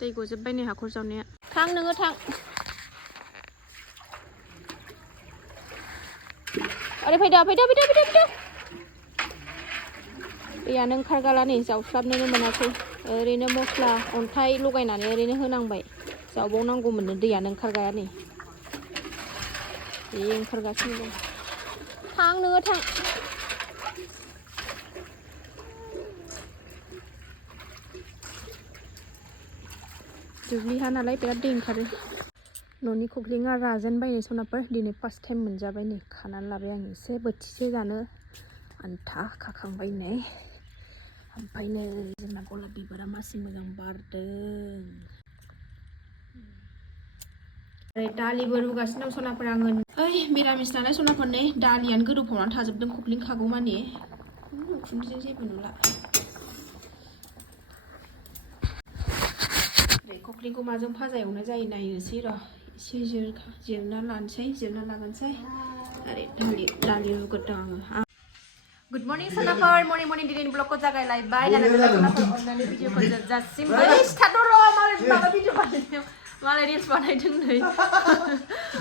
दै गजोब्बाय नै हाखर जावनाया थां नोङो थां ओरै फैदो दैयानो ओंखारगाला नै जावस्लाबनोनो मोनासै ओरैनो मस्ला अन्थाइ लगायनानै ओरैनो होनांबाय जावबावनांगौमोननो दैयानो ओंखारगाया नै बे ओंखारगासिनो दं थां नोङो थां दुब्लिहा नालाय बिराद दै ओंखारो न'नि खख्लिङा राजेनबाय नै सनाफोर दिनै फार्स्ट टाइम मोनजाबाय नै खानानै लाबाय आं एसे बोथिसे जानो आन्था खाखांबाय नै ओमफ्राय नै जोंना गलाप बिबारा मासि मोजां बारदों दालिबो रुगासिनो दं सनाफोर आङो ओइ मिरामिस नालाय सनाफोर नै दालियानो गोदौफावनानै थाजोबदों खख्लिं खागौ मानि उखुन्दैजों जेबो नुला खख्लिंखौ माजों भाजा एवनाय जायो नायनोसै र' एसे जिरना लागोनसै ओरै दालि रुग्रोदों आङो गुड मर्निं सनाफोर मर्निं दिनैनि ब्लगखौ जागायलायबाय दाना सनाफोर अननानै भिडिअखौ जोबजासिम बै स्टार्ट र' मालाय भिडिअ बानायदों मालाय रिल्स बानायदों नै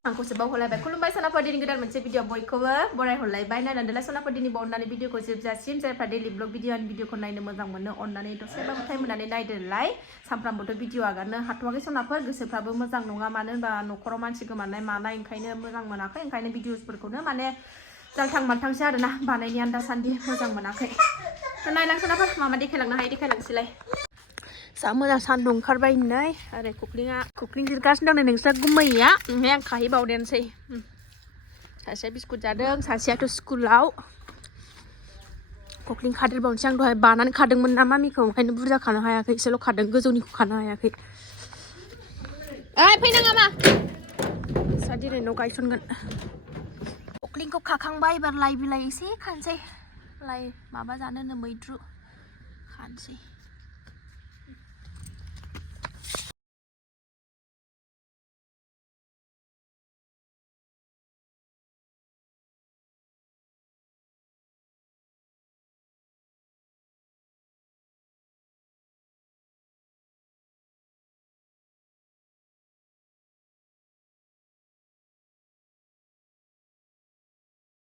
आंखौसो बावहरलायबाय खुलुमबाय सनाफोर दिनै गोदान मोनसे भिडिअ बयखौबो बरायहरलायबाय नायनानै सनाफोर दिनै अननानै भिडिअखौ जोबजासिम जायफ्रा डेलि ब्लग भिडिअखौ नायनो मोजां मोनो अननानै दसेबाबो टाइम होनानै नायदोलाय सानफ्रामबोथ' भिडिअ आगारनो हाथ'वाखै सनाफोर गोसोफ्राबो मोजां नङा मानो होनबा न'खराव मानसि गोमानाय मानाय ओंखायनो मोजां मोनाखै ओंखायनो भिडिअसफोरखौनो माने जाल्थां माल्थांसो आरोना बानायनायानो दासान्दि मोजां मोनाखै नायलां सनाफोर मा देखायलांनो हायो देखायलांसैलाय जा मोजां सान्दुं ओंखारबाय नै ओरै खख्लिं जिरगासिनो दं नै नोंस्रा गुमैया ओमफ्राय आं खाहैबावदेनसै सासेया बिस्कुट जादों सासेयाथ' स्कुलाव खख्लिं खादेरबावनोसै आं दहाय बानानै खादोंमोन ना मामिखौ ओंखायनो बुरजा खानो हायाखै एसेल' खादों गोजौनिखौ खानो हायाखै ओइ फैनाङा मा सा दिनै न' गायसनगोन खख्लिंखौ खाखांबाय एबार लाइ बिलाइ एसे खानोसै लाइ माबा जानोनो मैद्रु खानोसै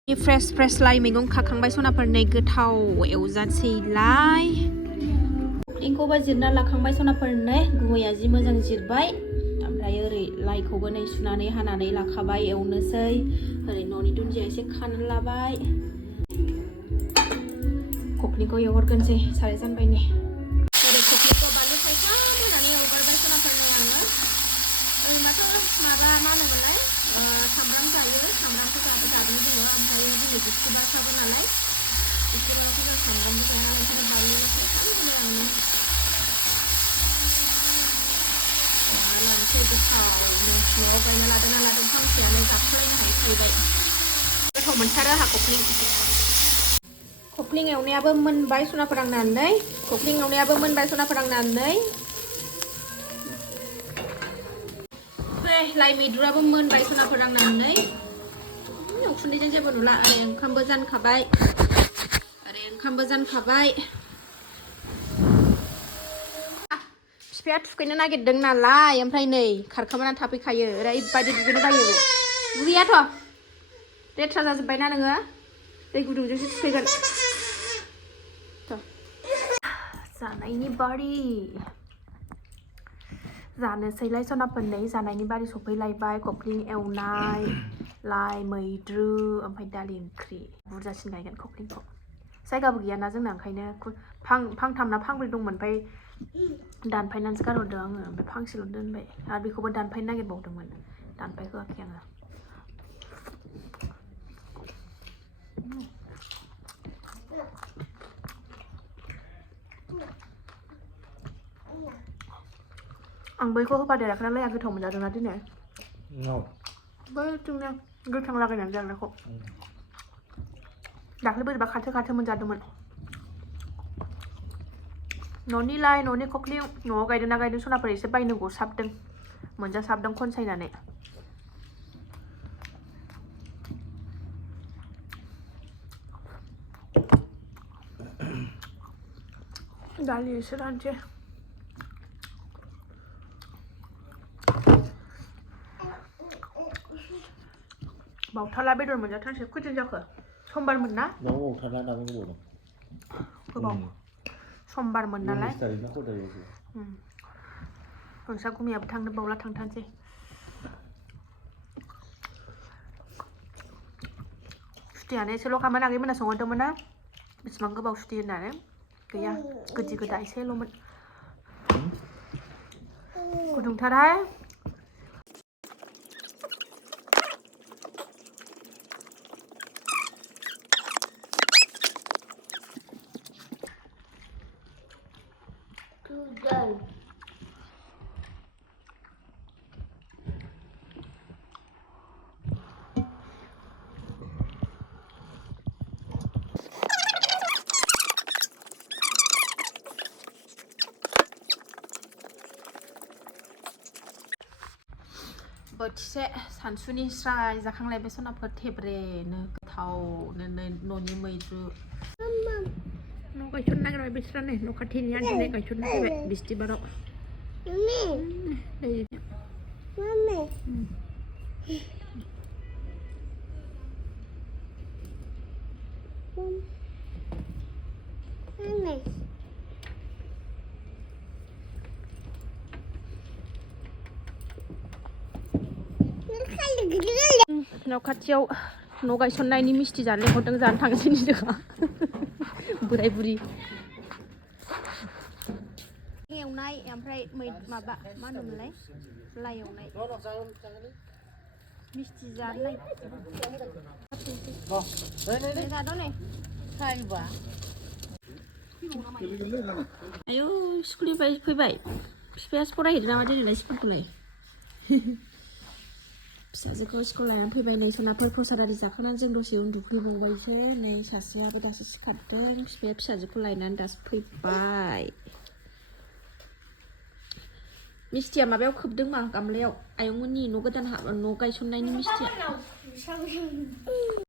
फ्रेस लाइ मैगं खाखांबाय सनाफोर नै गोथाव एवजासैलाय खख्लिंखौबो जिरना लाखांबाय सनाफोर नै गुमैया जि मोजां जिरबाय ओमफ्राय ओरै लाइखौबो नै सुनानै हानानै लाखाबाय एवनोसै ओरै न'नि दुन्दिया एसे खानानै लाबाय खख्लिंखौ एवहरगोनसै साराय जानबाय नै ओरै खख्लिंखौ बानलु थाइथाम होनानै एवगारबाय सनाफोर नै आङो ओरैनोबाथ' माबा मा होनोमोनलाय सामब्राम जायो सामब्रामखौ जादों जोङो ओमफ्राय दिनै बिस्कुटबासाबो नालाय बिस्कुटबाखौ जों सामब्रामबो जाया ओंखायनो बानलु लानोसै गोथावनो न'आव गायना लादों फांसेयानो जाख'लायनो हायै थाहैबाय गोथाव मोनथारो आंहा खख्लिं एवनायाबो मोनबाय सना फोरांनानै लाइ मैद्रुआबो मोनबाय सना फोरांनानै उखुन्दैजों जेबो नुला ओरै ओंखामबो जानखाबाय बिफाया थुखैनो नागिरदों नालाय ओमफ्राय नै खारखोमानानै थाफैखायो ओरैबायदि दुगैनो बायो दुगैयाथ' लेथ्रा जाजोब्बायना नोङो दै गुदुंजोंसो थुखैगोन जानायनि बारि जानोसैलाय सनाफोर नै जानायनि बारि सफैलायबाय खख्लिं एवनाय लाइ मैद्रु ओमफ्राय दालि ओंख्रि बुरजासिन गायगोन खख्लिंखौ जायगाबो गैयाना जोंना ओंखायनो फांथाम ना फांब्रै दंमोन ओमफ्राय दानफायनानैसो गारहरदों आङो ओमफ्राय फांसेल' दोनबाय आरो बेखौबो दानफायनो नागिरबावदोंमोन दानफायहोआखै आङो आं बैखौ होफादेराखै नालाय आं गोथाव मोनजादोंना दिनै बैथिंनो गोथां लागायनानै जाग्राखौ दाख्लै बोरैबा खाथो मोनजादोंमोन न'नि लाइ न'नि खख्लिं न'आव गायदोंना गायदों सनाफोर एसे बायनो गसाबदों मोनजासाबदों खनसायनानै दालि एसे रानसै बावथाला बेदर मोनजाथारसै खैदिन जाखो समबारमोन ना बावथाला दाबो गोबाव दं गोबाव समबारमोन नालाय नोंसा गुमियाबो थांनो बावला थांथारसै सुटियानो एसेल'खामोन आगैमोना संहरदोंमोन ना बेसेबां गोबाव सुटि होननानै गैया गोदि गोदा एसेल'मोन गुदुंथारहाय बोथिसे सानसुनि स्राय जाखांलायबाय सनाफोर थेब्रेनो गोथावनो न'नि मैद्रु न' गायसननो नागिरबाय बिसोरानो न' खाथिनिया दिनै गायसननो फैबाय बिस्थिबाराव न' खाथियाव न' गायसननायनि मिस्थि जानो लेंहरदों जानो थांसै जोंहा बोराय बुरि एवनाय ओमफ्राय माबा मा होनोमोनलाय लाइ एवनाय मिस्थि जानो आयौ स्कुलनिफ्राय फैबाय बिफायासो फरायहैदों नामा दिनैलाय स्कुलखौलाय फिसाजोखौ स्कुल लानानै फैबाय नै सनाफोर प्रसादारि जाखांनानै जों दसे उन्दुफैबावबायसो नै सासेयाबो दासो सिखारदों बिफाया फिसाजोखौ लायनानै दासो फैबाय मिस्टिया माबायाव खोबदों मा गामलायाव आयंमोननि न' गोदान न' गायसननायनि मिस्टिया